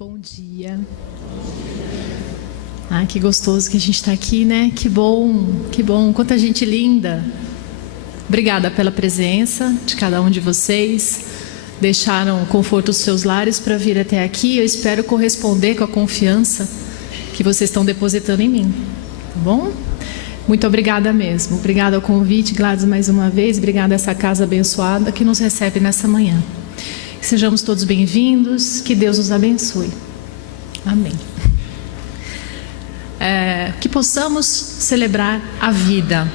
Bom dia. Que gostoso que a gente está aqui, né? Que bom, que bom. Quanta gente linda. Obrigada pela presença de cada um de vocês. Deixaram o conforto dos seus lares para vir até aqui. Eu espero corresponder com a confiança que vocês estão depositando em mim. Tá bom? Muito obrigada mesmo. Obrigada ao convite, Gladys, mais uma vez. Obrigada a essa casa abençoada que nos recebe nessa manhã. Que sejamos todos bem-vindos, que Deus nos abençoe. Amém. Que possamos celebrar a vida.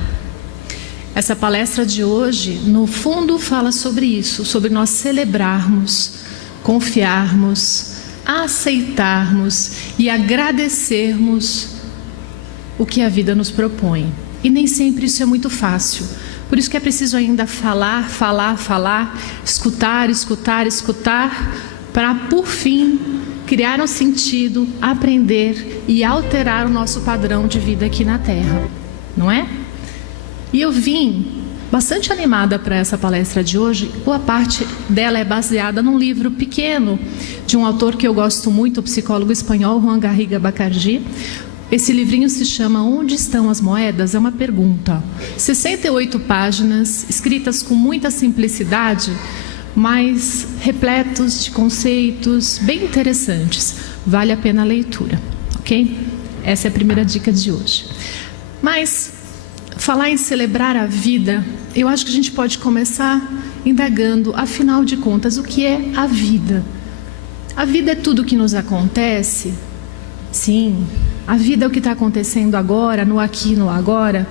Essa palestra de hoje, no fundo, fala sobre isso, sobre nós celebrarmos, confiarmos, aceitarmos e agradecermos o que a vida nos propõe. E nem sempre isso é muito fácil. Por isso que é preciso ainda falar, escutar, para, por fim, criar um sentido, aprender e alterar o nosso padrão de vida aqui na Terra. Não é? E eu vim bastante animada para essa palestra de hoje. Boa parte dela é baseada num livro pequeno de um autor que eu gosto muito, o psicólogo espanhol Juan Garriga Bacardí. Esse livrinho se chama Onde Estão as Moedas? É uma pergunta. 68 páginas, escritas com muita simplicidade, mas repletos de conceitos bem interessantes. Vale a pena a leitura, ok? Essa é a primeira dica de hoje. Mas, falar em celebrar a vida, eu acho que a gente pode começar indagando, afinal de contas, o que é a vida? A vida é tudo o que nos acontece? Sim. A vida é o que está acontecendo agora, no aqui e no agora?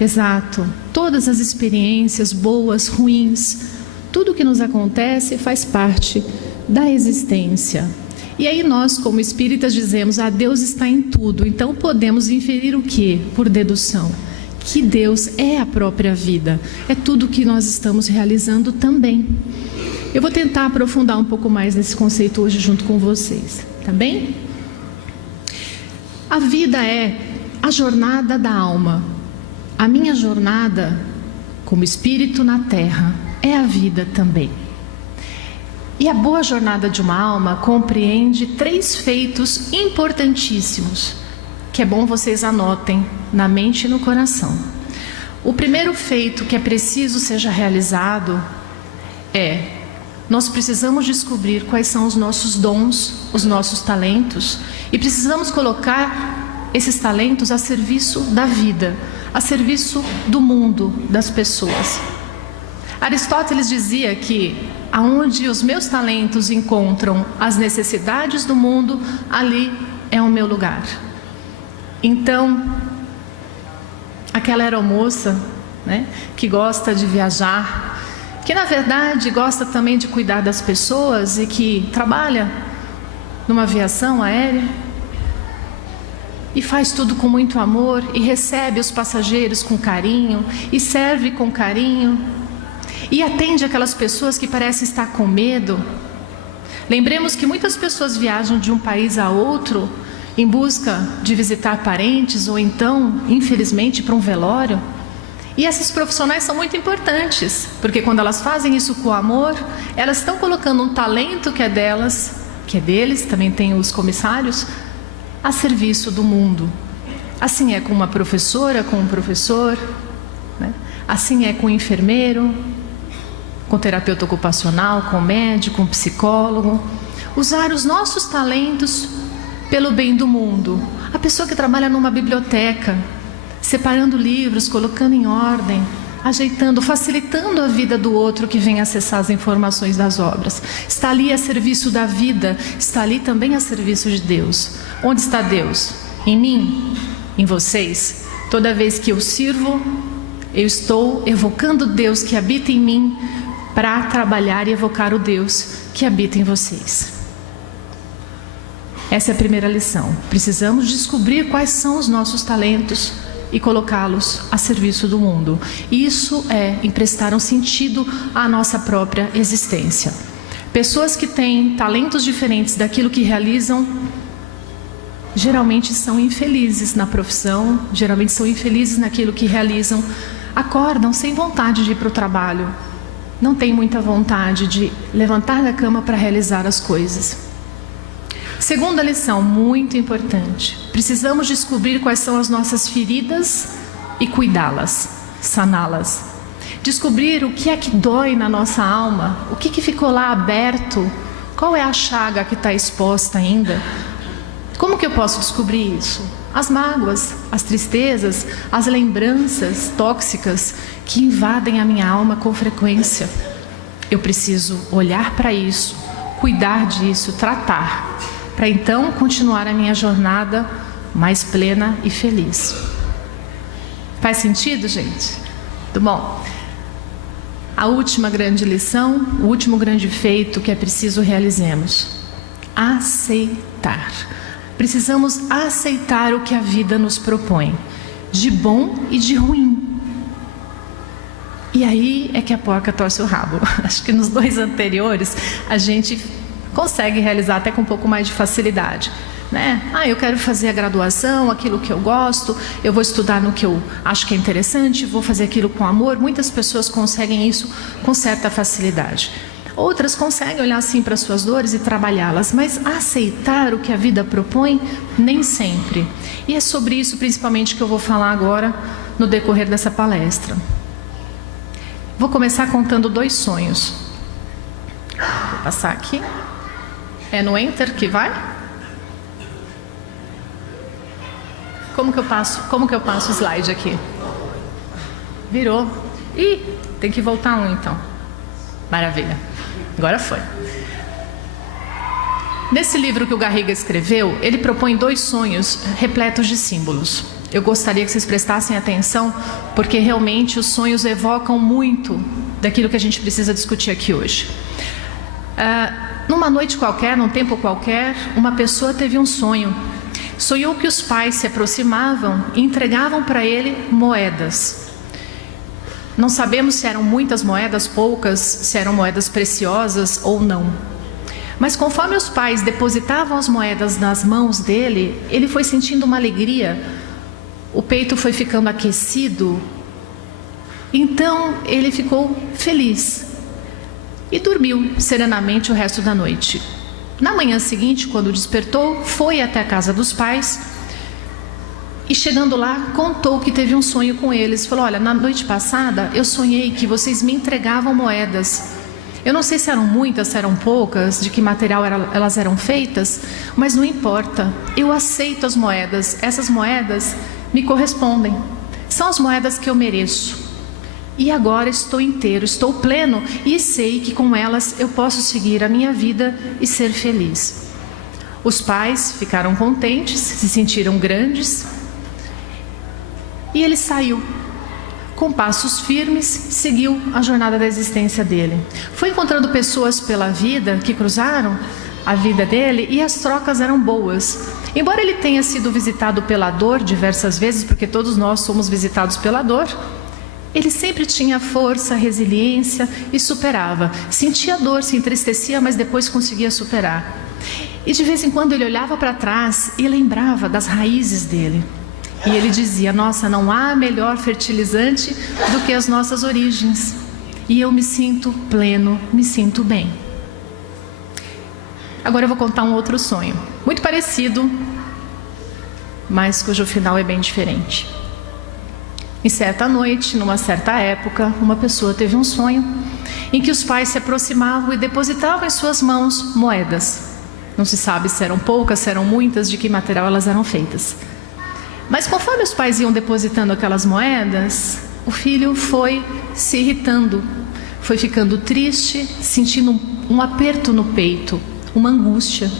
Exato. Todas as experiências, boas, ruins, tudo que nos acontece faz parte da existência. E aí nós, como espíritas, dizemos, Deus está em tudo. Então podemos inferir o quê? Por dedução. Que Deus é a própria vida. É tudo que nós estamos realizando também. Eu vou tentar aprofundar um pouco mais nesse conceito hoje junto com vocês. Tá bem? A vida é a jornada da alma. A minha jornada como espírito na Terra é a vida também. E a boa jornada de uma alma compreende 3 feitos importantíssimos, que é bom vocês anotem na mente e no coração. O primeiro feito que é preciso seja realizado é: nós precisamos descobrir quais são os nossos dons, os nossos talentos, e precisamos colocar esses talentos a serviço da vida, a serviço do mundo, das pessoas. Aristóteles dizia que aonde os meus talentos encontram as necessidades do mundo, ali é o meu lugar. Então, aquela aeromoça, né, que gosta de viajar, que na verdade gosta também de cuidar das pessoas e que trabalha numa aviação aérea e faz tudo com muito amor e recebe os passageiros com carinho e serve com carinho e atende aquelas pessoas que parecem estar com medo. Lembremos que muitas pessoas viajam de um país a outro em busca de visitar parentes ou então, infelizmente, para um velório. E essas profissionais são muito importantes, porque quando elas fazem isso com amor, elas estão colocando um talento que é delas, que é deles, também tem os comissários, a serviço do mundo. Assim é com uma professora, com um professor, né? Assim é com um enfermeiro, com terapeuta ocupacional, com médico, com psicólogo. Usar os nossos talentos pelo bem do mundo. A pessoa que trabalha numa biblioteca, separando livros, colocando em ordem, ajeitando, facilitando a vida do outro que vem acessar as informações das obras. Está ali a serviço da vida, está ali também a serviço de Deus. Onde está Deus? Em mim? Em vocês? Toda vez que eu sirvo, eu estou evocando Deus que habita em mim para trabalhar e evocar o Deus que habita em vocês. Essa é a primeira lição. Precisamos descobrir quais são os nossos talentos e colocá-los a serviço do mundo. Isso é emprestar um sentido à nossa própria existência. Pessoas que têm talentos diferentes daquilo que realizam, geralmente são infelizes na profissão, geralmente são infelizes naquilo que realizam. Acordam sem vontade de ir para o trabalho, não têm muita vontade de levantar da cama para realizar as coisas. Segunda lição, muito importante. Precisamos descobrir quais são as nossas feridas e cuidá-las, saná-las. Descobrir o que é que dói na nossa alma, o que ficou lá aberto, qual é a chaga que está exposta ainda. Como que eu posso descobrir isso? As mágoas, as tristezas, as lembranças tóxicas que invadem a minha alma com frequência. Eu preciso olhar para isso, cuidar disso, tratar, para então continuar a minha jornada mais plena e feliz. Faz sentido, gente? Muito bom. A última grande lição, o último grande feito que é preciso realizemos: aceitar. Precisamos aceitar o que a vida nos propõe, de bom e de ruim. E aí é que a porca torce o rabo. Acho que nos 2 anteriores a gente consegue realizar até com um pouco mais de facilidade, né? Eu quero fazer a graduação, aquilo que eu gosto, eu vou estudar no que eu acho que é interessante, vou fazer aquilo com amor. Muitas pessoas conseguem isso com certa facilidade. Outras conseguem olhar assim para suas dores e trabalhá-las, mas aceitar o que a vida propõe, nem sempre. E é sobre isso principalmente que eu vou falar agora no decorrer dessa palestra. Vou começar contando 2 sonhos. Vou passar aqui. É no Enter que vai? Como que eu passo o slide aqui? Virou. Ih, tem que voltar um então. Maravilha. Agora foi. Nesse livro que o Garriga escreveu, ele propõe 2 sonhos repletos de símbolos. Eu gostaria que vocês prestassem atenção, porque realmente os sonhos evocam muito daquilo que a gente precisa discutir aqui hoje. Numa noite qualquer, num tempo qualquer, uma pessoa teve um sonho. Sonhou que os pais se aproximavam e entregavam para ele moedas. Não sabemos se eram muitas moedas, poucas, se eram moedas preciosas ou não. Mas conforme os pais depositavam as moedas nas mãos dele, ele foi sentindo uma alegria, o peito foi ficando aquecido. Então ele ficou feliz e dormiu serenamente o resto da noite. Na manhã seguinte, quando despertou, foi até a casa dos pais. E chegando lá, contou que teve um sonho com eles. Falou: olha, na noite passada eu sonhei que vocês me entregavam moedas. Eu não sei se eram muitas, se eram poucas, de que material elas eram feitas, mas não importa. Eu aceito as moedas. Essas moedas me correspondem. São as moedas que eu mereço. E agora estou inteiro, estou pleno e sei que com elas eu posso seguir a minha vida e ser feliz. Os pais ficaram contentes, se sentiram grandes. E ele saiu, com passos firmes, seguiu a jornada da existência dele. Foi encontrando pessoas pela vida que cruzaram a vida dele e as trocas eram boas. Embora ele tenha sido visitado pela dor diversas vezes, porque todos nós somos visitados pela dor, ele sempre tinha força, resiliência e superava. Sentia dor, se entristecia, mas depois conseguia superar. E de vez em quando ele olhava para trás e lembrava das raízes dele. E ele dizia: nossa, não há melhor fertilizante do que as nossas origens. E eu me sinto pleno, me sinto bem. Agora eu vou contar um outro sonho, muito parecido, mas cujo final é bem diferente. Em certa noite, numa certa época, uma pessoa teve um sonho em que os pais se aproximavam e depositavam em suas mãos moedas. Não se sabe se eram poucas, se eram muitas, de que material elas eram feitas. Mas conforme os pais iam depositando aquelas moedas, o filho foi se irritando, foi ficando triste, sentindo um aperto no peito, uma angústia.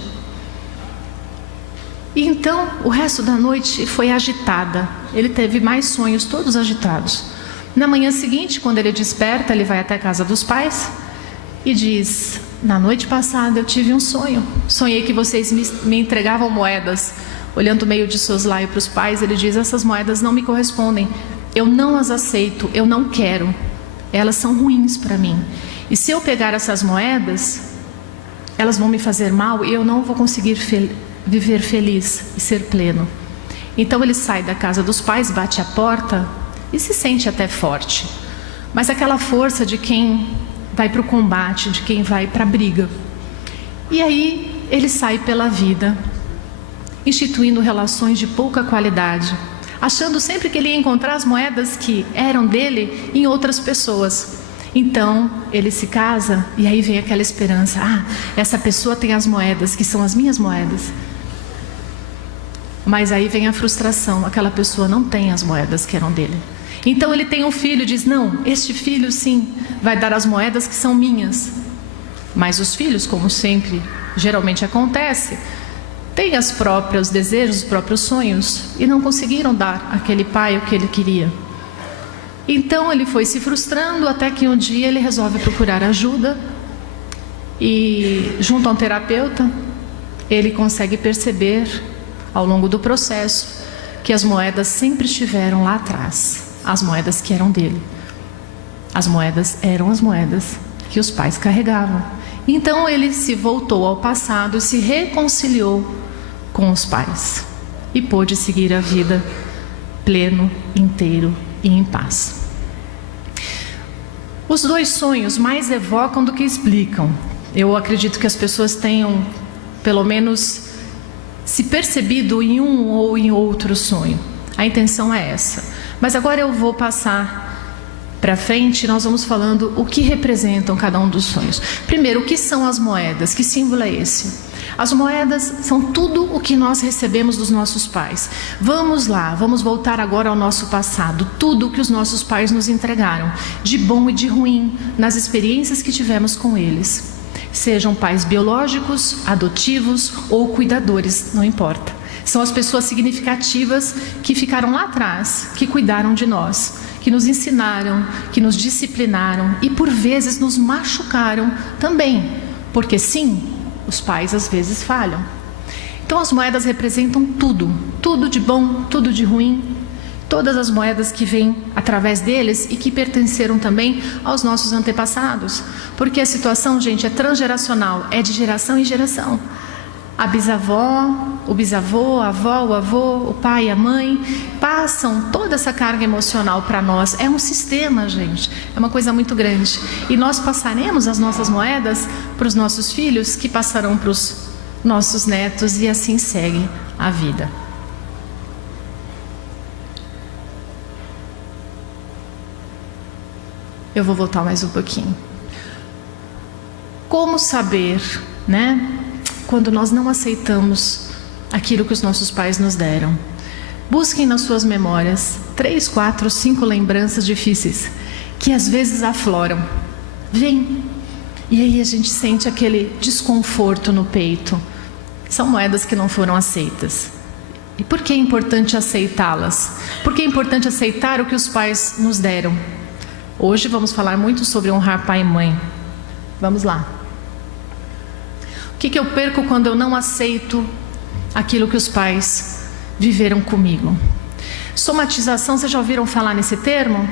E então o resto da noite foi agitada. Ele teve mais sonhos, todos agitados. Na manhã seguinte, quando ele desperta, ele vai até a casa dos pais e diz: na noite passada eu tive um sonho. Sonhei que vocês me entregavam moedas. Olhando meio de soslaio para os pais, ele diz: essas moedas não me correspondem. Eu não as aceito, eu não quero. Elas são ruins para mim. E se eu pegar essas moedas, elas vão me fazer mal e eu não vou conseguir viver feliz e ser pleno. Então ele sai da casa dos pais, bate a porta e se sente até forte. Mas aquela força de quem vai para o combate, de quem vai para a briga. E aí ele sai pela vida, instituindo relações de pouca qualidade, achando sempre que ele ia encontrar as moedas que eram dele em outras pessoas. Então ele se casa e aí vem aquela esperança: essa pessoa tem as moedas que são as minhas moedas. Mas aí vem a frustração: aquela pessoa não tem as moedas que eram dele. Então ele tem um filho e diz: não, este filho sim vai dar as moedas que são minhas. Mas os filhos, como sempre, geralmente acontece, têm os próprios desejos, os próprios sonhos, e não conseguiram dar àquele pai o que ele queria. Então ele foi se frustrando até que um dia ele resolve procurar ajuda e, junto a um terapeuta, ele consegue perceber ao longo do processo que as moedas sempre estiveram lá atrás, as moedas que eram dele. As moedas eram as moedas que os pais carregavam. Então ele se voltou ao passado e se reconciliou com os pais e pôde seguir a vida pleno, inteiro e em paz. Os dois sonhos mais evocam do que explicam. Eu acredito que as pessoas tenham, pelo menos, se percebido em um ou em outro sonho. A intenção é essa. Mas agora eu vou passar para frente, nós vamos falando o que representam cada um dos sonhos. Primeiro, o que são as moedas? Que símbolo é esse? As moedas são tudo o que nós recebemos dos nossos pais. Vamos lá, vamos voltar agora ao nosso passado. Tudo o que os nossos pais nos entregaram, de bom e de ruim, nas experiências que tivemos com eles. Sejam pais biológicos, adotivos ou cuidadores, não importa. São as pessoas significativas que ficaram lá atrás, que cuidaram de nós, que nos ensinaram, que nos disciplinaram e por vezes nos machucaram também. Porque sim, os pais às vezes falham. Então as moedas representam tudo, tudo de bom, tudo de ruim, todas as moedas que vêm através deles e que pertenceram também aos nossos antepassados. Porque a situação, gente, é transgeracional, é de geração em geração. A bisavó, o bisavô, a avó, o avô, o pai e a mãe passam toda essa carga emocional para nós. É um sistema, gente, é uma coisa muito grande. E nós passaremos as nossas moedas para os nossos filhos, que passarão para os nossos netos, e assim segue a vida. Eu vou voltar mais um pouquinho. Como saber, né? Quando nós não aceitamos aquilo que os nossos pais nos deram. Busquem nas suas memórias 3, 4, 5 lembranças difíceis que às vezes afloram. Vem. E aí a gente sente aquele desconforto no peito. São moedas que não foram aceitas. E por que é importante aceitá-las? Por que é importante aceitar o que os pais nos deram? Hoje vamos falar muito sobre honrar pai e mãe. Vamos lá. O que eu perco quando eu não aceito aquilo que os pais viveram comigo? Somatização, vocês já ouviram falar nesse termo?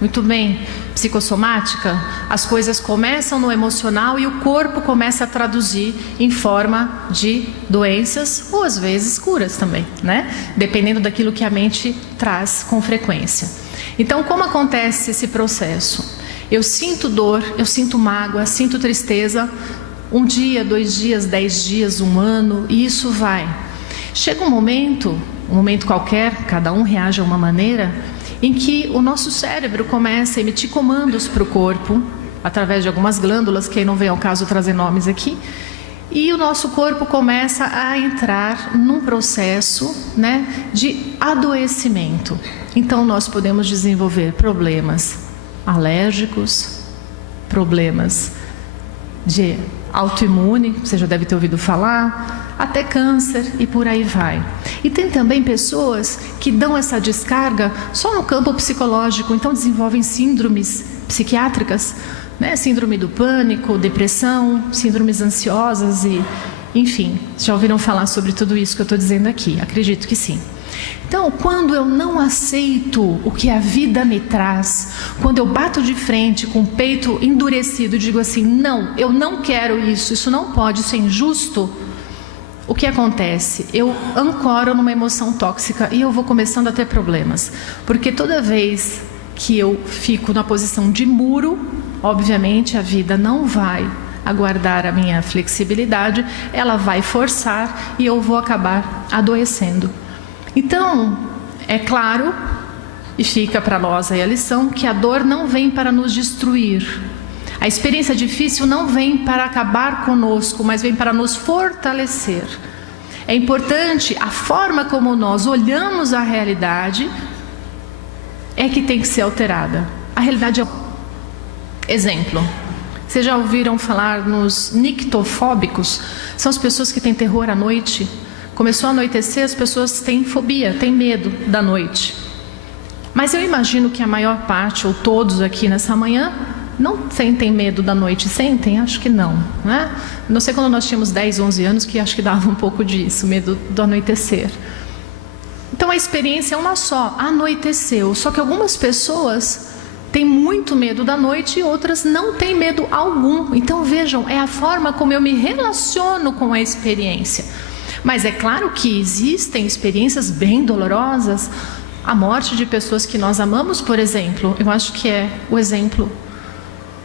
Muito bem. Psicossomática, as coisas começam no emocional e o corpo começa a traduzir em forma de doenças ou às vezes curas também, né? Dependendo daquilo que a mente traz com frequência. Então, como acontece esse processo? Eu sinto dor, eu sinto mágoa, sinto tristeza, 1 dia, 2 dias, 10 dias, 1 ano, e isso vai. Chega um momento qualquer, cada um reage a uma maneira, em que o nosso cérebro começa a emitir comandos para o corpo, através de algumas glândulas, que aí não vem ao caso trazer nomes aqui, e o nosso corpo começa a entrar num processo, né, de adoecimento. Então nós podemos desenvolver problemas alérgicos, problemas de autoimune, você já deve ter ouvido falar, até câncer e por aí vai. E tem também pessoas que dão essa descarga só no campo psicológico, então desenvolvem síndromes psiquiátricas, né? Síndrome do pânico, depressão, síndromes ansiosas e, enfim, já ouviram falar sobre tudo isso que eu estou dizendo aqui? Acredito que sim. Então, quando eu não aceito o que a vida me traz, quando eu bato de frente com o peito endurecido e digo assim, não, eu não quero isso, isso não pode, isso é injusto, o que acontece? Eu ancoro numa emoção tóxica e eu vou começando a ter problemas. Porque toda vez que eu fico na posição de muro, obviamente a vida não vai a guardar a minha flexibilidade, ela vai forçar e eu vou acabar adoecendo. Então, é claro, e fica para nós aí a lição, que a dor não vem para nos destruir. A experiência difícil não vem para acabar conosco, mas vem para nos fortalecer. É importante a forma como nós olhamos a realidade é que tem que ser alterada. A realidade é... Exemplo, vocês já ouviram falar nos nictofóbicos? São as pessoas que têm terror à noite. Começou a anoitecer, as pessoas têm fobia, têm medo da noite. Mas eu imagino que a maior parte, ou todos aqui nessa manhã, não sentem medo da noite. Sentem? Acho que não, né? Não sei quando nós tínhamos 10, 11 anos, que acho que dava um pouco disso, medo do anoitecer. Então a experiência é uma só, anoiteceu. Só que algumas pessoas têm muito medo da noite e outras não têm medo algum. Então vejam, é a forma como eu me relaciono com a experiência. Mas é claro que existem experiências bem dolorosas. A morte de pessoas que nós amamos, por exemplo, eu acho que é o exemplo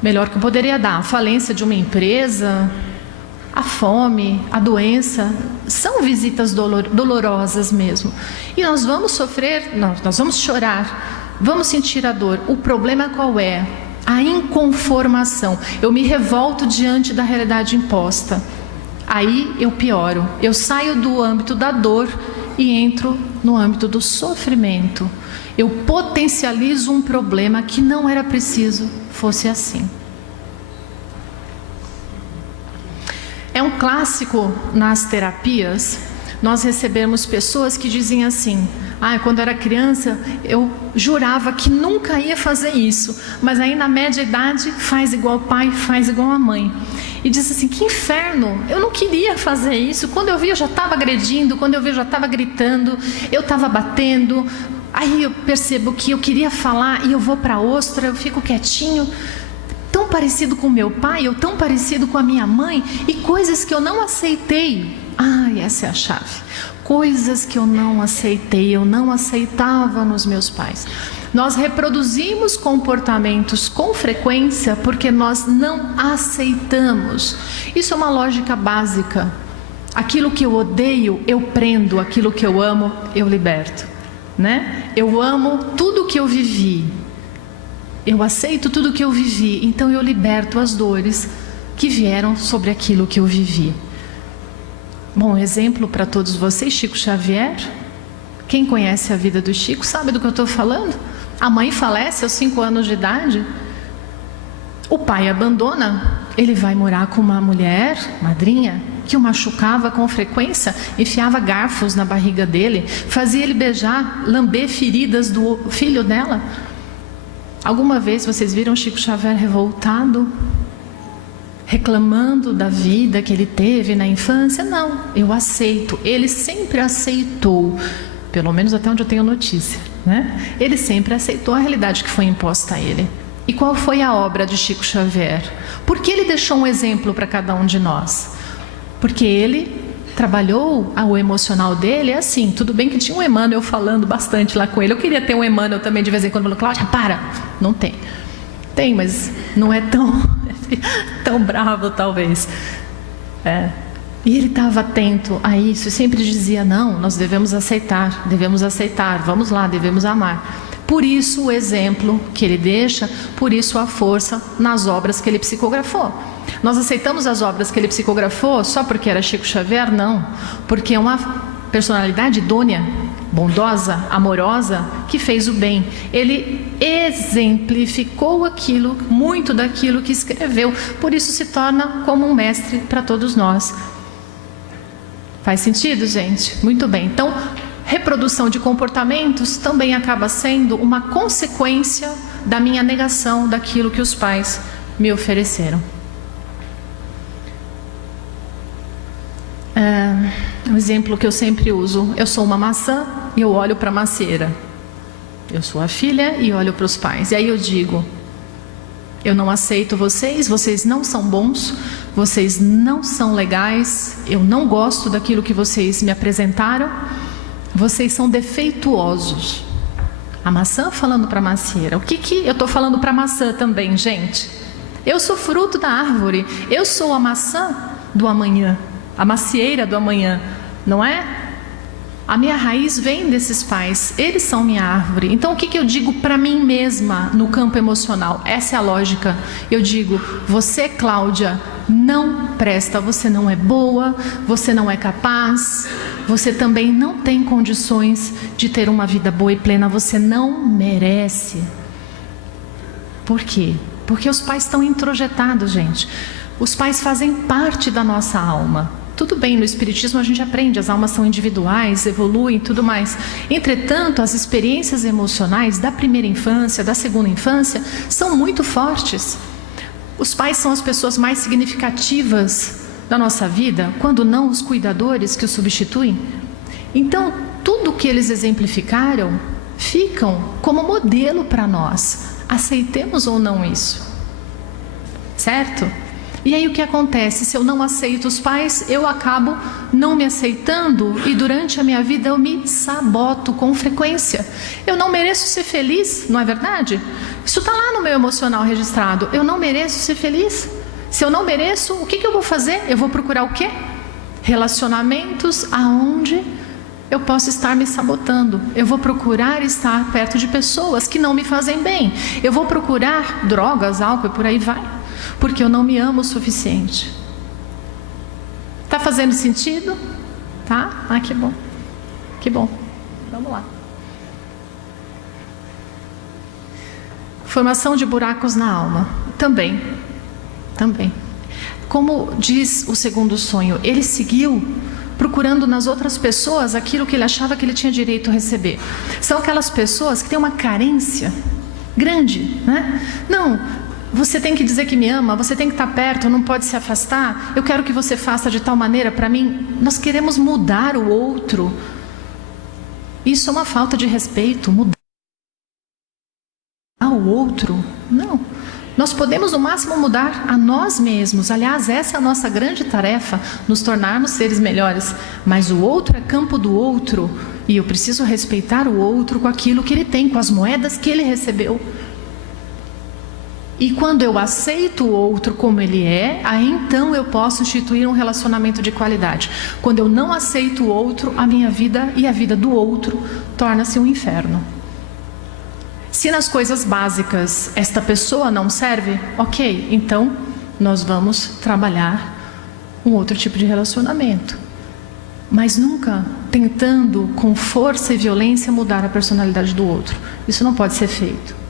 melhor que eu poderia dar. A falência de uma empresa, a fome, a doença, são visitas dolorosas mesmo. E nós vamos sofrer, nós vamos chorar, vamos sentir a dor. O problema qual é? A inconformação. Eu me revolto diante da realidade imposta. Aí eu pioro. Eu saio do âmbito da dor e entro no âmbito do sofrimento. Eu potencializo um problema que não era preciso fosse assim. É um clássico nas terapias, nós recebemos pessoas que dizem assim: quando eu era criança eu jurava que nunca ia fazer isso, mas aí na média idade faz igual o pai, faz igual a mãe. E diz assim: que inferno, eu não queria fazer isso, quando eu vi eu já estava agredindo, quando eu vi eu já estava gritando, eu estava batendo. Aí eu percebo que eu queria falar e eu vou para a ostra, eu fico quietinho. Tão parecido com meu pai, ou tão parecido com a minha mãe, e coisas que eu não aceitei. Essa é a chave. Coisas que eu não aceitei, eu não aceitava nos meus pais. Nós reproduzimos comportamentos com frequência porque nós não aceitamos. Isso é uma lógica básica. Aquilo que eu odeio, eu prendo. Aquilo que eu amo, eu liberto, né? Eu amo tudo que eu vivi. Eu aceito tudo que eu vivi, então eu liberto as dores que vieram sobre aquilo que eu vivi. Bom, exemplo para todos vocês, Chico Xavier. Quem conhece a vida do Chico sabe do que eu estou falando. A mãe falece aos 5 anos de idade. O pai abandona. Ele vai morar com uma mulher, madrinha, que o machucava com frequência, enfiava garfos na barriga dele, fazia ele beijar, lamber feridas do filho dela. Alguma vez vocês viram Chico Xavier revoltado, reclamando da vida que ele teve na infância? Não, eu aceito. Ele sempre aceitou, pelo menos até onde eu tenho notícia, né? Ele sempre aceitou a realidade que foi imposta a ele. E qual foi a obra de Chico Xavier? Por que ele deixou um exemplo para cada um de nós? Porque ele trabalhou o emocional dele. É assim, tudo bem que tinha um Emmanuel falando bastante lá com ele. Eu queria ter um Emmanuel também de vez em quando falando: Cláudia, para! Não tem. Tem, mas não é tão bravo talvez. E ele estava atento a isso e sempre dizia: não, nós devemos aceitar, vamos lá, devemos amar. Por isso o exemplo que ele deixa, por isso a força nas obras que ele psicografou. Nós aceitamos as obras que ele psicografou só porque era Chico Xavier? Não, porque é uma personalidade idônea, bondosa, amorosa, que fez o bem. Ele exemplificou aquilo, muito daquilo que escreveu, por isso se torna como um mestre para todos nós. Faz sentido, gente? Muito bem. Então, reprodução de comportamentos também acaba sendo uma consequência da minha negação daquilo que os pais me ofereceram. Um exemplo que eu sempre uso: eu sou uma maçã e eu olho para a macieira. Eu sou a filha e olho para os pais. E aí eu digo: eu não aceito vocês, vocês não são bons, vocês não são legais, eu não gosto daquilo que vocês me apresentaram, vocês são defeituosos. A maçã falando para a macieira. O que eu estou falando para a maçã também, gente? Eu sou fruto da árvore. Eu sou a maçã do amanhã, a macieira do amanhã, não é? A minha raiz vem desses pais, eles são minha árvore. Então o que eu digo para mim mesma no campo emocional? Essa é a lógica. Eu digo: você, Cláudia, não presta, você não é boa, você não é capaz, você também não tem condições de ter uma vida boa e plena, você não merece. Por quê? Porque os pais estão introjetados, gente. Os pais fazem parte da nossa alma. Tudo bem, no Espiritismo a gente aprende, as almas são individuais, evoluem e tudo mais. Entretanto, as experiências emocionais da primeira infância, da segunda infância, são muito fortes. Os pais são as pessoas mais significativas da nossa vida, quando não os cuidadores que os substituem. Então, tudo que eles exemplificaram ficam como modelo para nós. Aceitemos ou não isso. Certo? E aí o que acontece? Se eu não aceito os pais, eu acabo não me aceitando e durante a minha vida eu me saboto com frequência. Eu não mereço ser feliz, não é verdade? Isso está lá no meu emocional registrado. Eu não mereço ser feliz. Se eu não mereço, o que eu vou fazer? Eu vou procurar o quê? Relacionamentos aonde eu posso estar me sabotando. Eu vou procurar estar perto de pessoas que não me fazem bem. Eu vou procurar drogas, álcool e por aí vai. Porque eu não me amo o suficiente. Tá fazendo sentido? Tá? Ah, que bom. Que bom. Vamos lá. Formação de buracos na alma. Também. Como diz o segundo sonho, ele seguiu procurando nas outras pessoas aquilo que ele achava que ele tinha direito a receber. São aquelas pessoas que têm uma carência grande, né? Não, você tem que dizer que me ama, você tem que estar perto, não pode se afastar. Eu quero que você faça de tal maneira para mim. Nós queremos mudar o outro. Isso é uma falta de respeito, mudar o outro. Não. Nós podemos no máximo mudar a nós mesmos. Aliás, essa é a nossa grande tarefa, nos tornarmos seres melhores. Mas o outro é campo do outro. E eu preciso respeitar o outro com aquilo que ele tem, com as moedas que ele recebeu. E quando eu aceito o outro como ele é, aí então eu posso instituir um relacionamento de qualidade. Quando eu não aceito o outro, a minha vida e a vida do outro torna-se um inferno. Se nas coisas básicas esta pessoa não serve, ok, então nós vamos trabalhar um outro tipo de relacionamento. Mas nunca tentando com força e violência mudar a personalidade do outro. Isso não pode ser feito.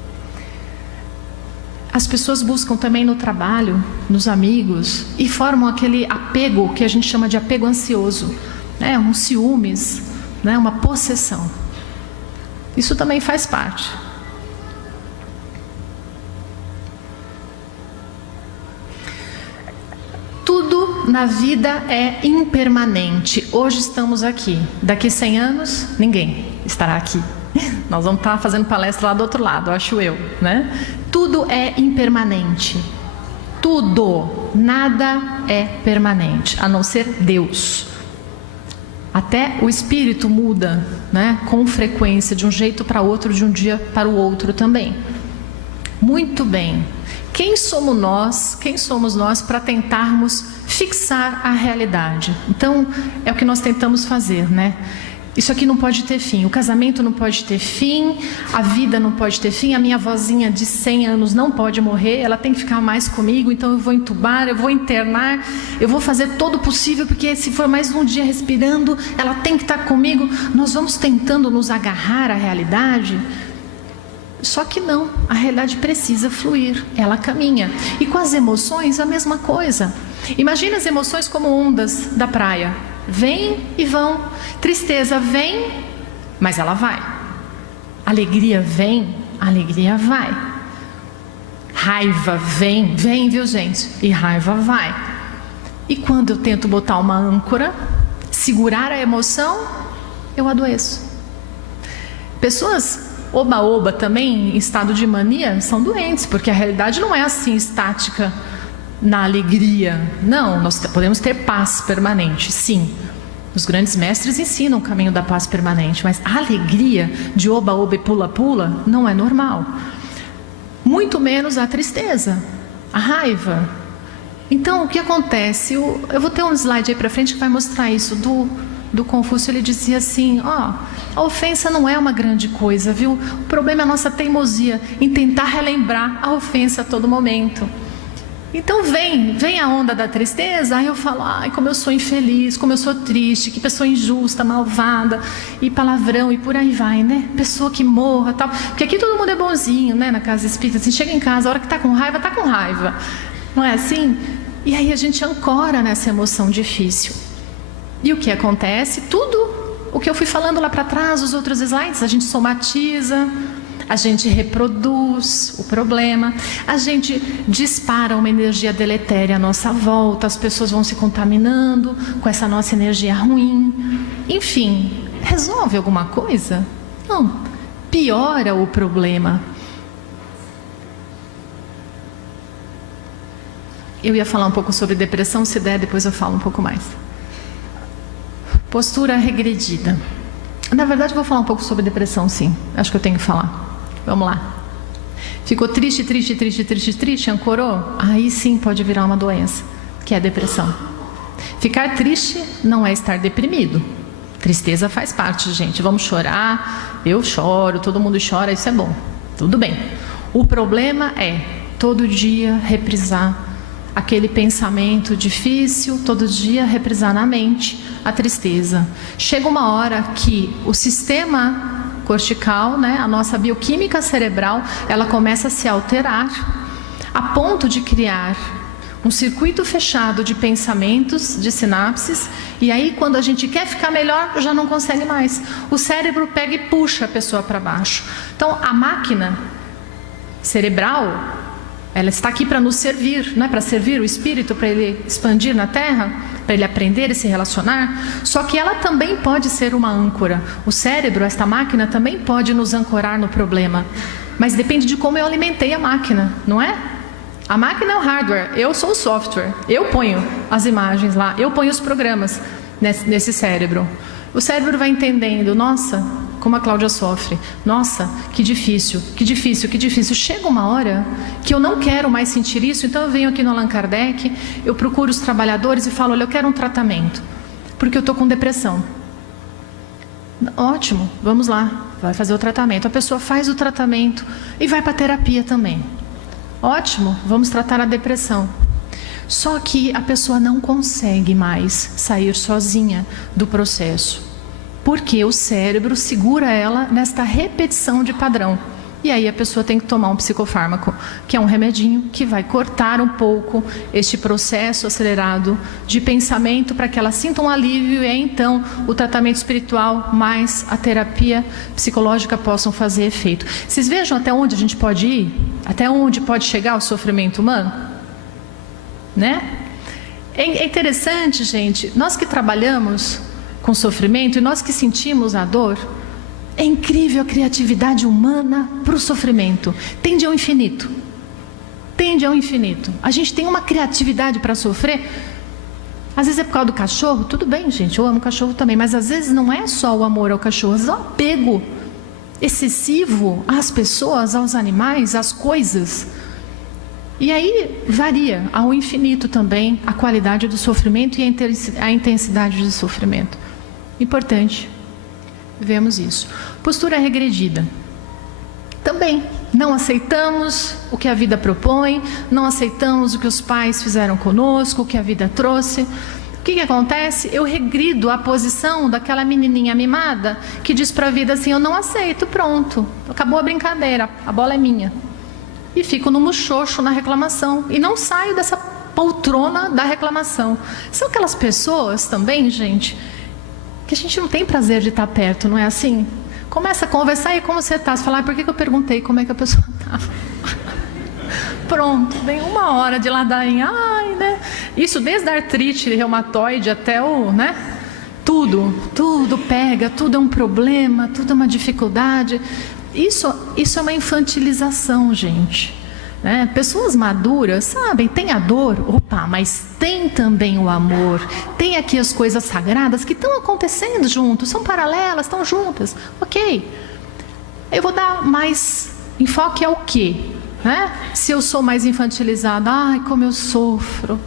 As pessoas buscam também no trabalho, nos amigos, e formam aquele apego que a gente chama de apego ansioso, né? Um ciúmes, né? Uma possessão. Isso também faz parte. Tudo na vida é impermanente. Hoje estamos aqui. Daqui 100 anos, ninguém estará aqui. Nós vamos estar fazendo palestra lá do outro lado, acho eu, né? Tudo é impermanente. Tudo. Nada é permanente, a não ser Deus. Até o espírito muda, né? Com frequência, de um jeito para outro, de um dia para o outro também. Muito bem. Quem somos nós para tentarmos fixar a realidade? Então, é o que nós tentamos fazer, né? Isso aqui não pode ter fim, o casamento não pode ter fim, a vida não pode ter fim, a minha vozinha de 100 anos não pode morrer, ela tem que ficar mais comigo, então eu vou entubar, eu vou internar, eu vou fazer todo o possível, porque se for mais um dia respirando, ela tem que estar comigo. Nós vamos tentando nos agarrar à realidade, só que não, a realidade precisa fluir, ela caminha. E com as emoções a mesma coisa. Imagina as emoções como ondas da praia. Vêm e vão. Tristeza vem, mas ela vai. Alegria vem, alegria vai. Raiva vem, viu gente? E raiva vai. E quando eu tento botar uma âncora, segurar a emoção, eu adoeço. Pessoas oba-oba também, em estado de mania, são doentes, porque a realidade não é assim estática. Na alegria, não, nós podemos ter paz permanente, sim. Os grandes mestres ensinam o caminho da paz permanente, mas a alegria de oba-oba e pula-pula não é normal. Muito menos a tristeza. A raiva. Então, o que acontece? Eu vou ter um slide aí para frente que vai mostrar isso. Do Confúcio, ele dizia assim, a ofensa não é uma grande coisa, viu? O problema é a nossa teimosia em tentar relembrar a ofensa a todo momento. Então vem a onda da tristeza, aí eu falo, ai, como eu sou infeliz, como eu sou triste, que pessoa injusta, malvada, e palavrão, e por aí vai, né? Pessoa que morra, tal. Porque aqui todo mundo é bonzinho, né? Na casa espírita, assim, chega em casa, a hora que tá com raiva. Não é assim? E aí a gente ancora nessa emoção difícil. E o que acontece? Tudo o que eu fui falando lá para trás, os outros slides, a gente somatiza, a gente reproduz o problema, a gente dispara uma energia deletéria à nossa volta, as pessoas vão se contaminando com essa nossa energia ruim. Enfim, resolve alguma coisa? Não, piora o problema. Eu ia falar um pouco sobre depressão, se der, depois eu falo um pouco mais. Postura regredida. Na verdade, eu vou falar um pouco sobre depressão, sim. Acho que eu tenho que falar. Vamos lá. Ficou triste, ancorou? Aí sim pode virar uma doença, que é a depressão. Ficar triste não é estar deprimido. Tristeza faz parte, gente. Vamos chorar, eu choro, todo mundo chora, isso é bom. Tudo bem. O problema é todo dia reprisar aquele pensamento difícil, todo dia reprisar na mente a tristeza. Chega uma hora que o sistema cortical, né, a nossa bioquímica cerebral, ela começa a se alterar a ponto de criar um circuito fechado de pensamentos, de sinapses, e aí quando a gente quer ficar melhor, já não consegue mais. O cérebro pega e puxa a pessoa para baixo. Então a máquina cerebral, ela está aqui para nos servir, não é para servir o espírito, para ele expandir na Terra, para ele aprender e se relacionar. Só que ela também pode ser uma âncora. O cérebro, esta máquina, também pode nos ancorar no problema. Mas depende de como eu alimentei a máquina, não é? A máquina é o hardware, eu sou o software. Eu ponho as imagens lá, eu ponho os programas nesse cérebro. O cérebro vai entendendo, nossa, como a Cláudia sofre. Nossa, que difícil. Chega uma hora que eu não quero mais sentir isso, então eu venho aqui no Allan Kardec, eu procuro os trabalhadores e falo, olha, eu quero um tratamento, porque eu estou com depressão. Ótimo, vamos lá, vai fazer o tratamento. A pessoa faz o tratamento e vai para a terapia também. Ótimo, vamos tratar a depressão. Só que a pessoa não consegue mais sair sozinha do processo, porque o cérebro segura ela nesta repetição de padrão. E aí a pessoa tem que tomar um psicofármaco, que é um remedinho que vai cortar um pouco este processo acelerado de pensamento para que ela sinta um alívio e aí, então o tratamento espiritual mais a terapia psicológica possam fazer efeito. Vocês vejam até onde a gente pode ir? Até onde pode chegar o sofrimento humano? Né? É interessante, gente, nós que trabalhamos com sofrimento e nós que sentimos a dor, é incrível a criatividade humana para o sofrimento. Tende ao infinito. Tende ao infinito. A gente tem uma criatividade para sofrer. Às vezes é por causa do cachorro. Tudo bem, gente, eu amo cachorro também. Mas às vezes não é só o amor ao cachorro. Às vezes é o apego excessivo às pessoas, aos animais, às coisas. E aí varia ao infinito também a qualidade do sofrimento e a intensidade do sofrimento. Importante. Vemos isso. Postura regredida. Também não aceitamos o que a vida propõe, não aceitamos o que os pais fizeram conosco, o que a vida trouxe. O que acontece? Eu regrido a posição daquela menininha mimada que diz para a vida assim, eu não aceito, pronto, acabou a brincadeira, a bola é minha. E fico no muxoxo na reclamação e não saio dessa poltrona da reclamação. São aquelas pessoas também, gente, que a gente não tem prazer de estar perto, não é assim? Começa a conversar e como você está? Você fala, por que eu perguntei como é que a pessoa está? Pronto, vem uma hora de ladainha, ai, né? Isso desde a artrite reumatoide até o, né? Tudo pega, tudo é um problema, tudo é uma dificuldade. Isso é uma infantilização, gente. Né? Pessoas maduras, sabem, tem a dor, opa, mas tem também o amor, tem aqui as coisas sagradas que estão acontecendo juntos, são paralelas, estão juntas, ok. Eu vou dar mais enfoque ao quê? né? Se eu sou mais infantilizada, ai, como eu sofro.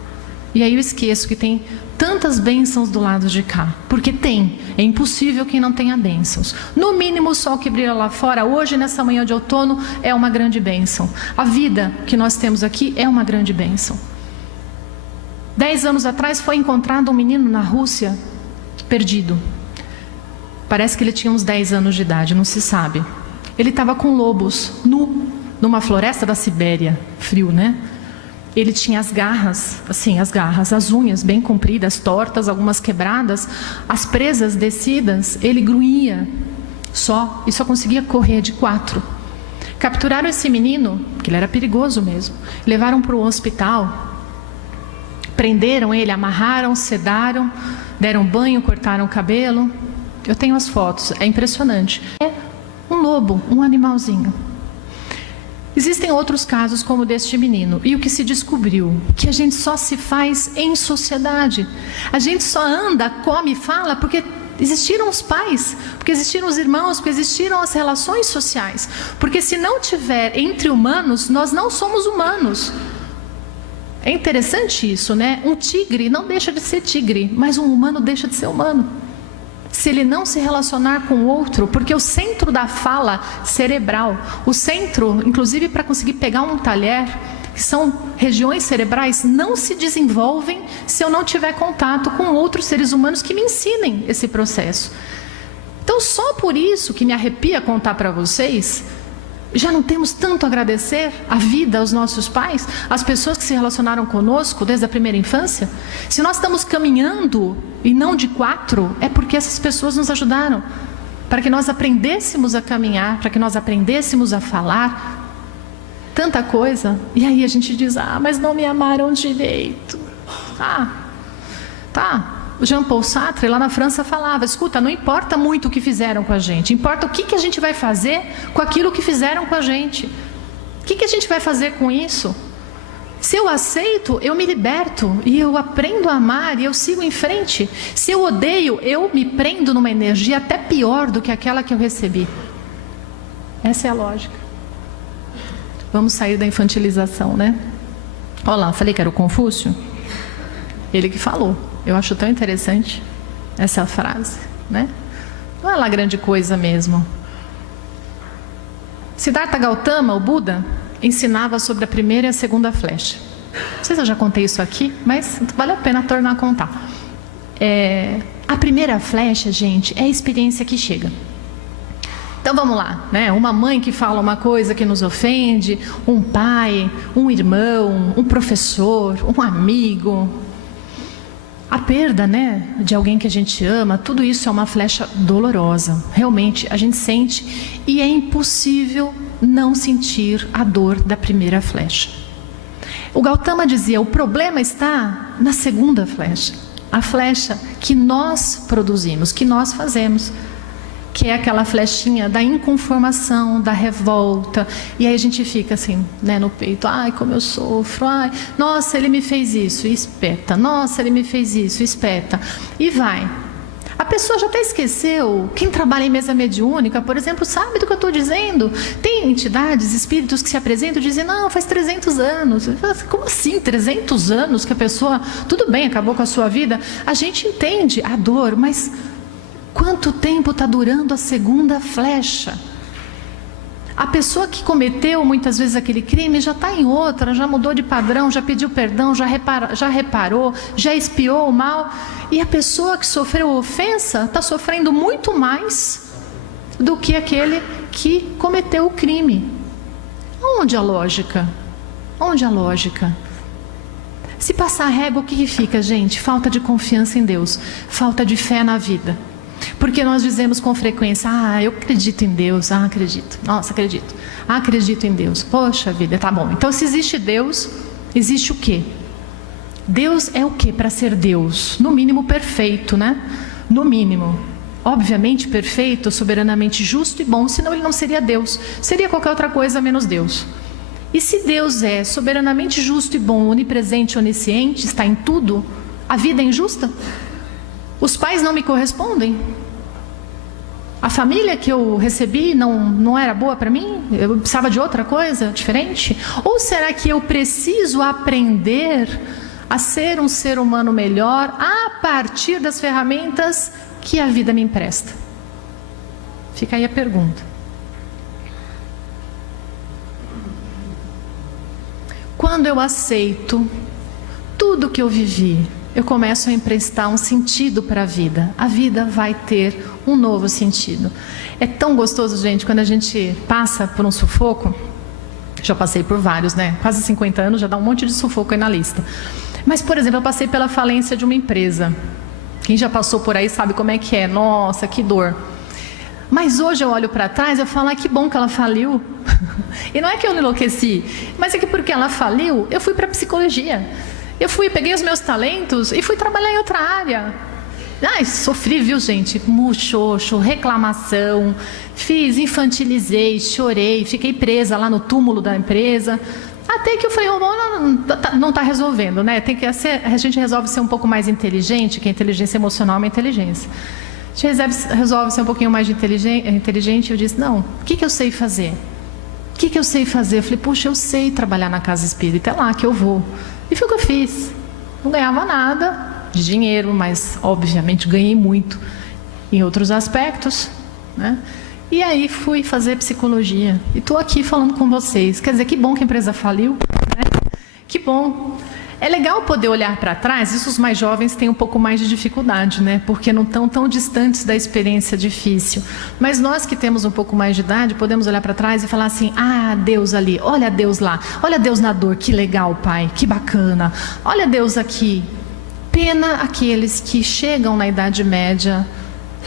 E aí eu esqueço que tem tantas bênçãos do lado de cá. Porque tem. É impossível quem não tenha bênçãos. No mínimo o sol que brilha lá fora, hoje nessa manhã de outono, é uma grande bênção. A vida que nós temos aqui é uma grande bênção. 10 anos atrás foi encontrado um menino na Rússia, perdido. Parece que ele tinha uns 10 anos de idade, não se sabe. Ele estava com lobos, nu, numa floresta da Sibéria. Frio, né? Ele tinha as garras, assim, as unhas bem compridas, tortas, algumas quebradas, as presas descidas, ele grunhia só, e só conseguia correr de 4. Capturaram esse menino, que ele era perigoso mesmo, levaram para o hospital, prenderam ele, amarraram, sedaram, deram banho, cortaram o cabelo. Eu tenho as fotos, é impressionante. É um lobo, um animalzinho. Existem outros casos como o deste menino. E o que se descobriu? Que a gente só se faz em sociedade. A gente só anda, come e fala porque existiram os pais, porque existiram os irmãos, porque existiram as relações sociais. Porque se não tiver entre humanos, nós não somos humanos. É interessante isso, né? Um tigre não deixa de ser tigre, mas um humano deixa de ser humano. Se ele não se relacionar com o outro, porque o centro da fala cerebral, o centro, inclusive para conseguir pegar um talher, que são regiões cerebrais, não se desenvolvem se eu não tiver contato com outros seres humanos que me ensinem esse processo. Então, só por isso que me arrepia contar para vocês, já não temos tanto a agradecer a vida aos nossos pais, às pessoas que se relacionaram conosco desde a primeira infância? Se nós estamos caminhando e não de 4, é porque essas pessoas nos ajudaram, para que nós aprendêssemos a caminhar, para que nós aprendêssemos a falar, tanta coisa. E aí a gente diz, mas não me amaram direito. Tá. O Jean-Paul Sartre, lá na França, falava, escuta, não importa muito o que fizeram com a gente, importa o que a gente vai fazer com aquilo que fizeram com a gente. O que a gente vai fazer com isso? Se eu aceito, eu me liberto, e eu aprendo a amar, e eu sigo em frente. Se eu odeio, eu me prendo numa energia até pior do que aquela que eu recebi. Essa é a lógica. Vamos sair da infantilização, né? Olha lá, falei que era o Confúcio? Ele que falou. Eu acho tão interessante essa frase, né? Não é lá grande coisa mesmo. Siddhartha Gautama, o Buda, ensinava sobre a primeira e a segunda flecha. Não sei se eu já contei isso aqui, mas vale a pena tornar a contar. A primeira flecha, gente, é a experiência que chega. Então vamos lá, né? Uma mãe que fala uma coisa que nos ofende, um pai, um irmão, um professor, um amigo. A perda, né, de alguém que a gente ama, tudo isso é uma flecha dolorosa. Realmente, a gente sente e é impossível não sentir a dor da primeira flecha. O Gautama dizia, o problema está na segunda flecha. A flecha que nós produzimos, que nós fazemos. Que é aquela flechinha da inconformação, da revolta. E aí a gente fica assim, né, no peito. Ai, como eu sofro. Ai, nossa, ele me fez isso. E espeta. Nossa, ele me fez isso. Espeta. E vai. A pessoa já até esqueceu. Quem trabalha em mesa mediúnica, por exemplo, sabe do que eu estou dizendo. Tem entidades, espíritos que se apresentam e dizem, não, faz 300 anos. Como assim 300 anos que a pessoa, tudo bem, acabou com a sua vida? A gente entende a dor, mas quanto tempo está durando a segunda flecha? A pessoa que cometeu muitas vezes aquele crime já está em outra, já mudou de padrão, já pediu perdão, já reparou, já expiou o mal. E a pessoa que sofreu ofensa está sofrendo muito mais do que aquele que cometeu o crime. Onde a lógica? Onde a lógica? Se passar a régua, o que fica, gente? Falta de confiança em Deus, falta de fé na vida. Porque nós dizemos com frequência, eu acredito em Deus, acredito, nossa, acredito, acredito em Deus, poxa vida, tá bom. Então se existe Deus, existe o quê? Deus é o quê para ser Deus? No mínimo perfeito, né? No mínimo. Obviamente perfeito, soberanamente justo e bom, senão ele não seria Deus, seria qualquer outra coisa menos Deus. E se Deus é soberanamente justo e bom, onipresente, onisciente, está em tudo, a vida é injusta? Os pais não me correspondem? A família que eu recebi não era boa para mim? Eu precisava de outra coisa diferente? Ou será que eu preciso aprender a ser um ser humano melhor a partir das ferramentas que a vida me empresta? Fica aí a pergunta. Quando eu aceito tudo que eu vivi, eu começo a emprestar um sentido para a vida. A vida vai ter um novo sentido. É tão gostoso, gente, quando a gente passa por um sufoco. Já passei por vários, né? Quase 50 anos, já dá um monte de sufoco aí na lista. Mas, por exemplo, eu passei pela falência de uma empresa. Quem já passou por aí sabe como é que é. Nossa, que dor. Mas hoje eu olho para trás e eu falo, que bom que ela faliu. E não é que eu enlouqueci, mas é que porque ela faliu, eu fui para psicologia. Eu peguei os meus talentos e fui trabalhar em outra área. Ai, sofri, viu, gente? Muxoxo, reclamação, infantilizei, chorei, fiquei presa lá no túmulo da empresa. Até que eu falei, não está resolvendo, né? A gente resolve ser um pouco mais inteligente, que a inteligência emocional é uma inteligência. A gente resolve ser um pouquinho mais inteligente. Eu disse, não, o que eu sei fazer? O que eu sei fazer? Eu falei, puxa, eu sei trabalhar na casa espírita, é lá que eu vou. E foi o que eu fiz. Não ganhava nada de dinheiro, mas obviamente ganhei muito em outros aspectos, né? E aí fui fazer psicologia. E estou aqui falando com vocês. Quer dizer, que bom que a empresa faliu, né? Que bom. É legal poder olhar para trás. Isso os mais jovens têm um pouco mais de dificuldade, né? Porque não estão tão distantes da experiência difícil. Mas nós que temos um pouco mais de idade, podemos olhar para trás e falar assim, Deus ali, olha Deus lá, olha Deus na dor, que legal, Pai, que bacana. Olha Deus aqui. Pena aqueles que chegam na Idade Média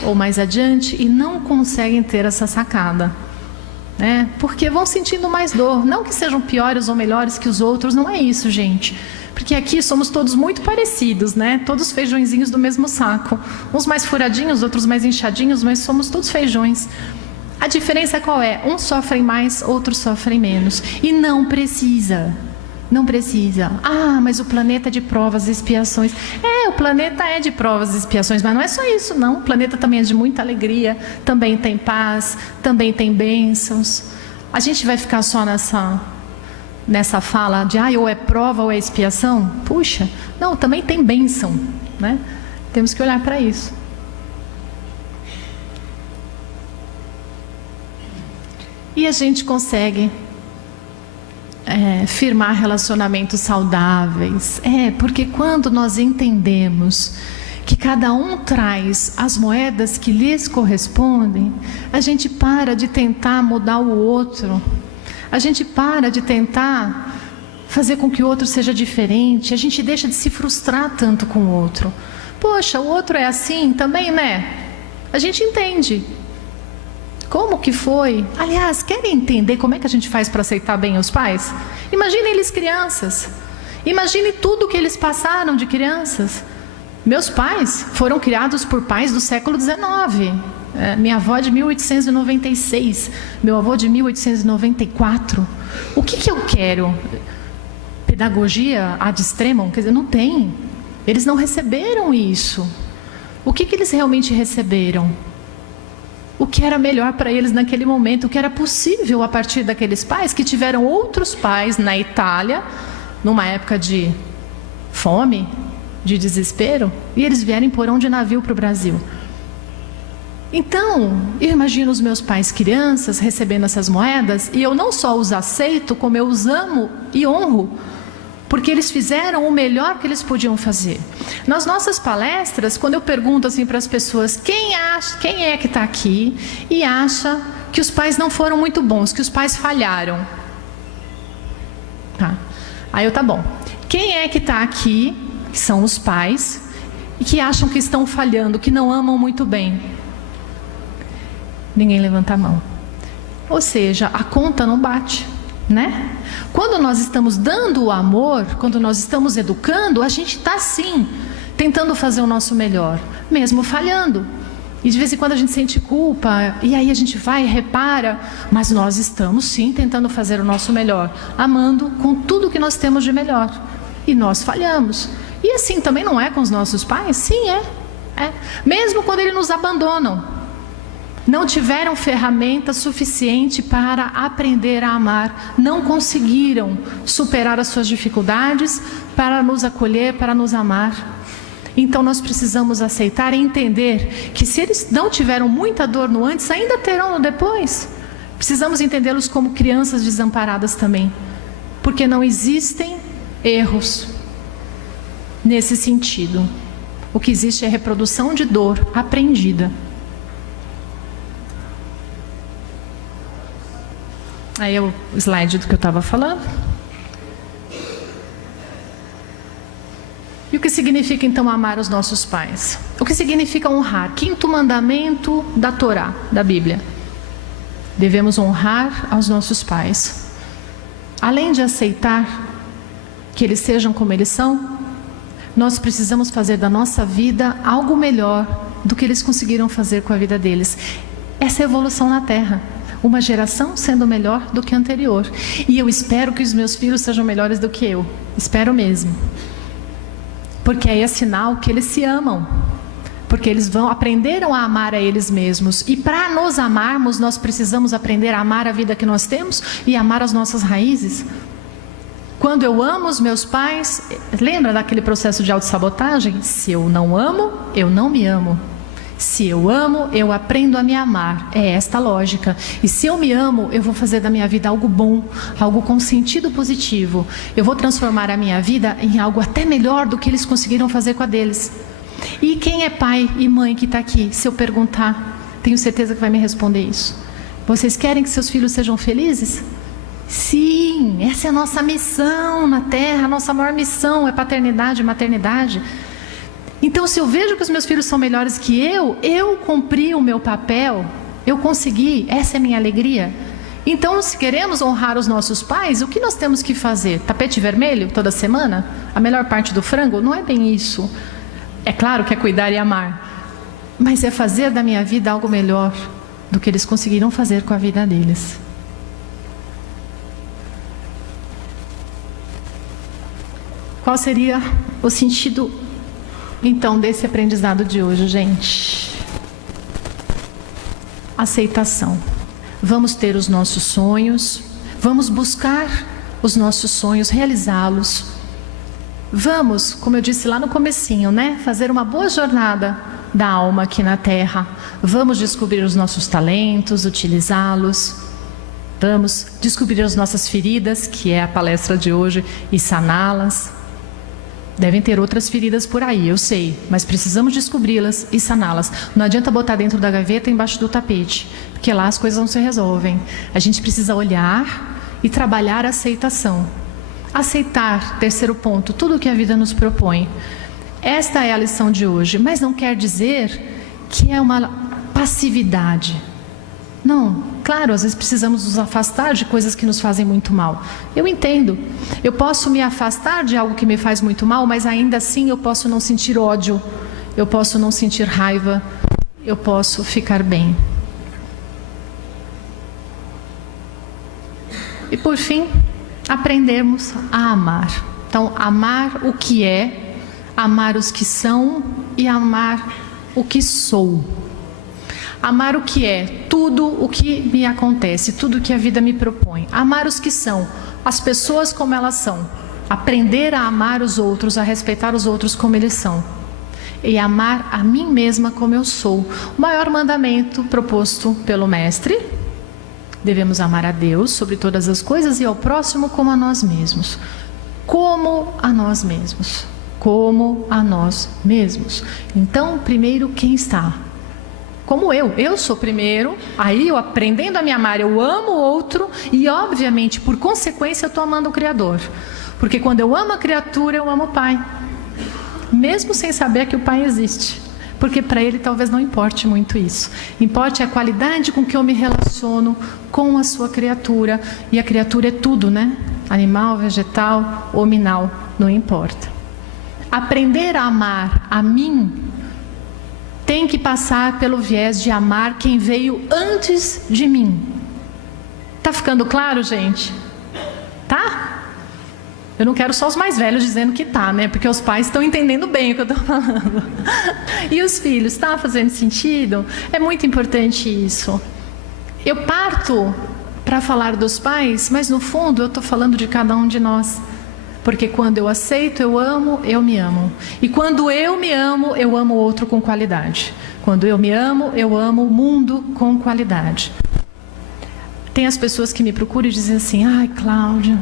ou mais adiante e não conseguem ter essa sacada, né? Porque vão sentindo mais dor. Não que sejam piores ou melhores que os outros, não é isso, gente. Porque aqui somos todos muito parecidos, né? Todos feijõezinhos do mesmo saco. Uns mais furadinhos, outros mais inchadinhos, mas somos todos feijões. A diferença qual é? Uns sofrem mais, outros sofrem menos. E não precisa. Não precisa. Mas o planeta é de provas e expiações. O planeta é de provas e expiações, mas não é só isso, não. O planeta também é de muita alegria, também tem paz, também tem bênçãos. A gente vai ficar só nessa fala de ou é prova ou é expiação? Puxa, não, também tem bênção, né? Temos que olhar para isso. E a gente consegue firmar relacionamentos saudáveis. Porque quando nós entendemos que cada um traz as moedas que lhes correspondem, a gente para de tentar mudar o outro. A gente para de tentar fazer com que o outro seja diferente. A gente deixa de se frustrar tanto com o outro. Poxa, o outro é assim também, né? A gente entende. Como que foi? Aliás, querem entender como é que a gente faz para aceitar bem os pais? Imaginem eles crianças. Imagine tudo que eles passaram de crianças. Meus pais foram criados por pais do século XIX. Minha avó é de 1896, meu avô de 1894. O que eu quero? Pedagogia ad extremum? Quer dizer, não tem. Eles não receberam isso. O que eles realmente receberam? O que era melhor para eles naquele momento? O que era possível a partir daqueles pais que tiveram outros pais na Itália, numa época de fome, de desespero, e eles vieram em porão de navio para o Brasil. Então, eu imagino os meus pais crianças recebendo essas moedas, e eu não só os aceito, como eu os amo e honro, porque eles fizeram o melhor que eles podiam fazer. Nas nossas palestras, quando eu pergunto assim para as pessoas, quem é que está aqui e acha que os pais não foram muito bons, que os pais falharam? Tá. Aí tá bom. Quem é que está aqui, que são os pais, e que acham que estão falhando, que não amam muito bem? Ninguém levanta a mão. Ou seja, a conta não bate, né? Quando nós estamos dando o amor, quando nós estamos educando, a gente está sim tentando fazer o nosso melhor, mesmo falhando. E de vez em quando a gente sente culpa, e aí a gente vai e repara, mas nós estamos sim tentando fazer o nosso melhor, amando com tudo que nós temos de melhor. E nós falhamos. E assim também não é com os nossos pais? Sim, é. Mesmo quando eles nos abandonam. não tiveram ferramenta suficiente para aprender a amar, não conseguiram superar as suas dificuldades para nos acolher, para nos amar. Então nós precisamos aceitar e entender que se eles não tiveram muita dor no antes, ainda terão no depois. Precisamos entendê-los como crianças desamparadas também, porque não existem erros nesse sentido. O que existe é reprodução de dor aprendida. Aí é o slide do que eu estava falando. E o que significa então amar os nossos pais? O que significa honrar? Quinto mandamento da Torá, da Bíblia. Devemos honrar aos nossos pais. Além de aceitar que eles sejam como eles são, nós precisamos fazer da nossa vida algo melhor do que eles conseguiram fazer com a vida deles. Essa é a evolução na Terra. Uma geração sendo melhor do que a anterior. E eu espero que os meus filhos sejam melhores do que eu. Espero mesmo. Porque aí é sinal que eles se amam. Porque eles aprenderam a amar a eles mesmos. E para nos amarmos, nós precisamos aprender a amar a vida que nós temos e amar as nossas raízes. Quando eu amo os meus pais, lembra daquele processo de autossabotagem? Se eu não amo, eu não me amo. Se eu amo, eu aprendo a me amar. É esta a lógica. E se eu me amo, eu vou fazer da minha vida algo bom, algo com sentido positivo. Eu vou transformar a minha vida em algo até melhor do que eles conseguiram fazer com a deles. E quem é pai e mãe que está aqui? Se eu perguntar, tenho certeza que vai me responder isso. Vocês querem que seus filhos sejam felizes? Sim, essa é a nossa missão na Terra, a nossa maior missão é paternidade e maternidade. Então, se eu vejo que os meus filhos são melhores que eu cumpri o meu papel, eu consegui, essa é a minha alegria. Então, se queremos honrar os nossos pais, o que nós temos que fazer? Tapete vermelho toda semana? A melhor parte do frango? Não é bem isso. É claro que é cuidar e amar, mas é fazer da minha vida algo melhor do que eles conseguiram fazer com a vida deles. Qual seria o sentido, então, desse aprendizado de hoje, gente? Aceitação. Vamos ter os nossos sonhos, vamos buscar os nossos sonhos, realizá-los. Vamos, como eu disse lá no comecinho, né? Fazer uma boa jornada da alma aqui na Terra. Vamos descobrir os nossos talentos, utilizá-los. Vamos descobrir as nossas feridas, que é a palestra de hoje, e saná-las. Devem ter outras feridas por aí, eu sei, mas precisamos descobri-las e saná-las. Não adianta botar dentro da gaveta, embaixo do tapete, porque lá as coisas não se resolvem. A gente precisa olhar e trabalhar a aceitação. Aceitar, terceiro ponto, tudo o que a vida nos propõe. Esta é a lição de hoje, mas não quer dizer que é uma passividade. Não, claro, às vezes precisamos nos afastar de coisas que nos fazem muito mal. Eu entendo. Eu posso me afastar de algo que me faz muito mal, mas ainda assim eu posso não sentir ódio, eu posso não sentir raiva, eu posso ficar bem. E por fim, aprendermos a amar. Então, amar o que é, amar os que são e amar o que sou. Amar o que é, tudo o que me acontece, tudo o que a vida me propõe. Amar os que são, as pessoas como elas são. Aprender a amar os outros, a respeitar os outros como eles são. E amar a mim mesma como eu sou. O maior mandamento proposto pelo Mestre: devemos amar a Deus sobre todas as coisas e ao próximo como a nós mesmos. Como a nós mesmos. Como a nós mesmos. Então, primeiro, quem está? Como eu sou primeiro, aí eu aprendendo a me amar, eu amo o outro e obviamente, por consequência, eu estou amando o Criador. Porque quando eu amo a criatura, eu amo o Pai. Mesmo sem saber que o Pai existe. Porque para ele talvez não importe muito isso. Importe a qualidade com que eu me relaciono com a sua criatura. E a criatura é tudo, né? Animal, vegetal, hominal, não importa. Aprender a amar a mim tem que passar pelo viés de amar quem veio antes de mim. Tá ficando claro, gente? Tá? Eu não quero só os mais velhos dizendo que tá, né? Porque os pais estão entendendo bem o que eu estou falando. E os filhos, está fazendo sentido? É muito importante isso. Eu parto para falar dos pais, mas no fundo eu estou falando de cada um de nós. Porque quando eu aceito, eu amo, eu me amo. E quando eu me amo, eu amo o outro com qualidade. Quando eu me amo, eu amo o mundo com qualidade. Tem as pessoas que me procuram e dizem assim: ai, Cláudia,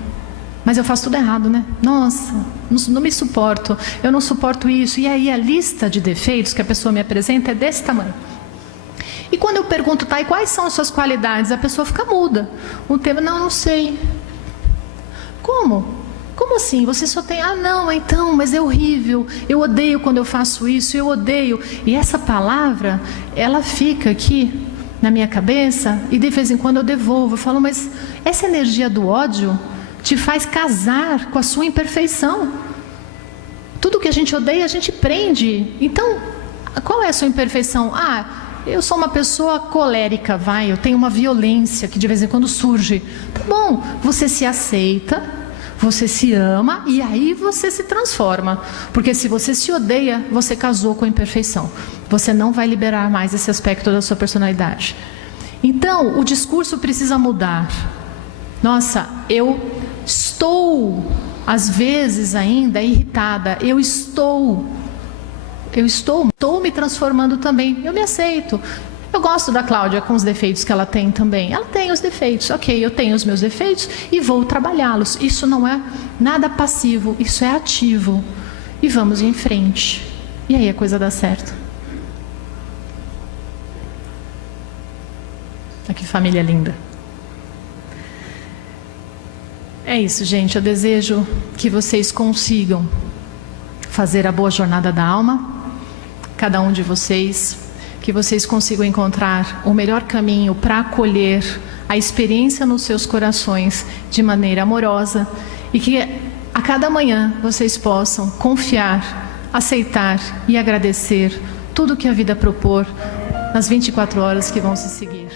mas eu faço tudo errado, né? Nossa, não me suporto, eu não suporto isso. E aí a lista de defeitos que a pessoa me apresenta é desse tamanho. E quando eu pergunto, tá, e quais são as suas qualidades? A pessoa fica muda. O tema, não sei. Como? Como assim? Você só tem... Ah, não, então, mas é horrível. Eu odeio quando eu faço isso, eu odeio. E essa palavra, ela fica aqui na minha cabeça e de vez em quando eu devolvo. Eu falo, mas essa energia do ódio te faz casar com a sua imperfeição. Tudo que a gente odeia, a gente prende. Então, qual é a sua imperfeição? Ah, eu sou uma pessoa colérica, eu tenho uma violência que de vez em quando surge. Tá bom, você se aceita, você se ama e aí você se transforma. Porque se você se odeia, você casou com a imperfeição. Você não vai liberar mais esse aspecto da sua personalidade. Então, o discurso precisa mudar. Nossa, eu estou, às vezes ainda, irritada. Eu estou me transformando também. Eu me aceito. Eu gosto da Cláudia com os defeitos que ela tem também. Ela tem os defeitos. Ok, eu tenho os meus defeitos e vou trabalhá-los. Isso não é nada passivo, isso é ativo. E vamos em frente. E aí a coisa dá certo. Que família linda. É isso, gente. Eu desejo que vocês consigam fazer a boa jornada da alma, cada um de vocês, que vocês consigam encontrar o melhor caminho para acolher a experiência nos seus corações de maneira amorosa e que a cada manhã vocês possam confiar, aceitar e agradecer tudo que a vida propor nas 24 horas que vão se seguir.